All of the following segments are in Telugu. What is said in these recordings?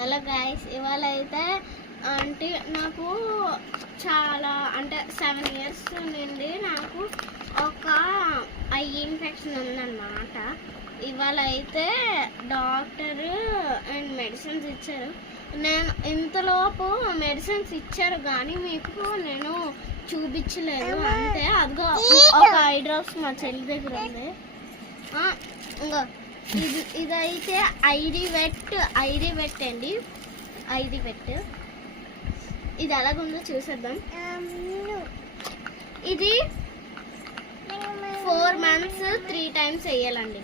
హలో గైస్, ఇవాళ అయితే అంటే నాకు చాలా అంటే 7 years నుండి నాకు ఒక ఐ ఇన్ఫెక్షన్ ఉందన్నమాట. ఇవాళ అయితే డాక్టర్ అండ్ మెడిసిన్స్ ఇచ్చారు. నేను ఇంతలోపు మెడిసిన్స్ ఇచ్చారు కానీ మీకు నేను చూపించలేదు అంతే. అదిగో ఒక ఐ డ్రాప్స్ మా చెల్లి దగ్గర ఉంది. ఇంకో ఇదైతే ఐడి వెట్ అండి. ఐడి వెట్ ఇది ఎలాగుందో చూసేద్దాం. ఇది 4 months 3 times వేయాలండి.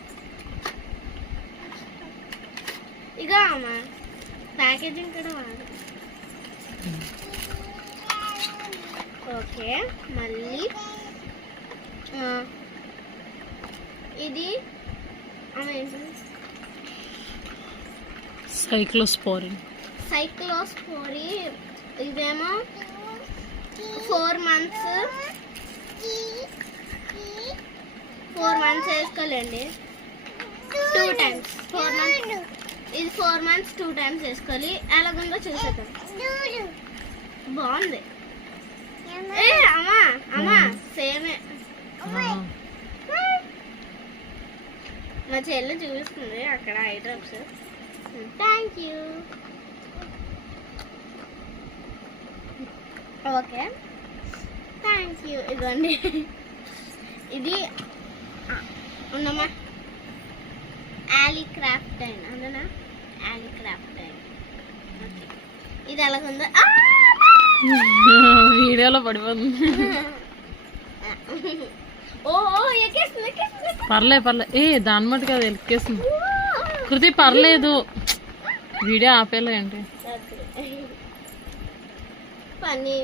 ఇక అమ్మా ప్యాకేజింగ్ కూడా వాడు. ఓకే, మళ్ళీ ఇది సైక్లోస్పోరిన్ ఇదేమో 4 months వేసుకోవాలండి. 2 times 4 months. ఇది 4 months 2 times వేసుకోవాలి. ఎలాగుందో చూసేద్దాం. బాగుంది. అమ్మా సేమే. మా చెల్లి చూపిస్తుంది అక్కడ eye drops. Thank you. Okay, thank you. ఇదిగోండి, ఇది ఉన్నమా క్రాఫ్ట్ అయిన అందునా క్రాఫ్ట్ అయిన. ఓకే, ఇది ఎలాగుందో వీడియోలో పడిపోతుంది. ఓ ఎక్కేస్తుంది. పర్లే దాని మటుకు అది ఎక్కేస్తుంది. కృతి పర్లేదు, వీడియో ఆపేలా ఏంటి. ఫన్నీ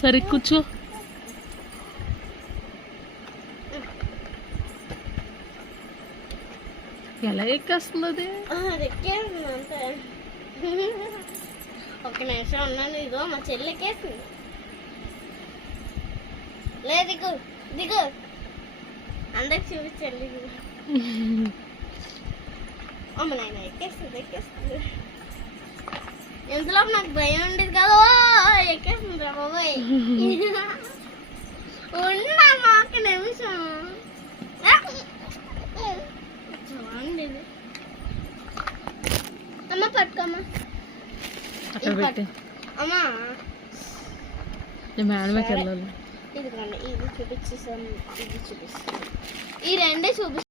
సరే కూర్చో. ఎలా ఎక్కేస్తుంది అది? ఎక్కేస్తుంది అంతే. ఒక నిమిషం ఉన్నాను. ఇగో మా చెల్లి ఎక్కేస్తుంది. లేదు దిగు అందరికి చూపించండి. అమ్మ నాయన ఎక్కేస్తుంది. ఎంతలో నాకు భయం ఉండేది కదా. ఎక్కేస్తుంది రా బాబాయ్. ఉండమ్మా ఒక నిమిషం. బాగుండేది. అమ్మ పట్టుకోమ్మా. అమ్మా మేడమకి వెళ్ళాలి. ఇదిగోండి, ఇది చూపించేసాను. ఈ రెండే చూపిస్తాను.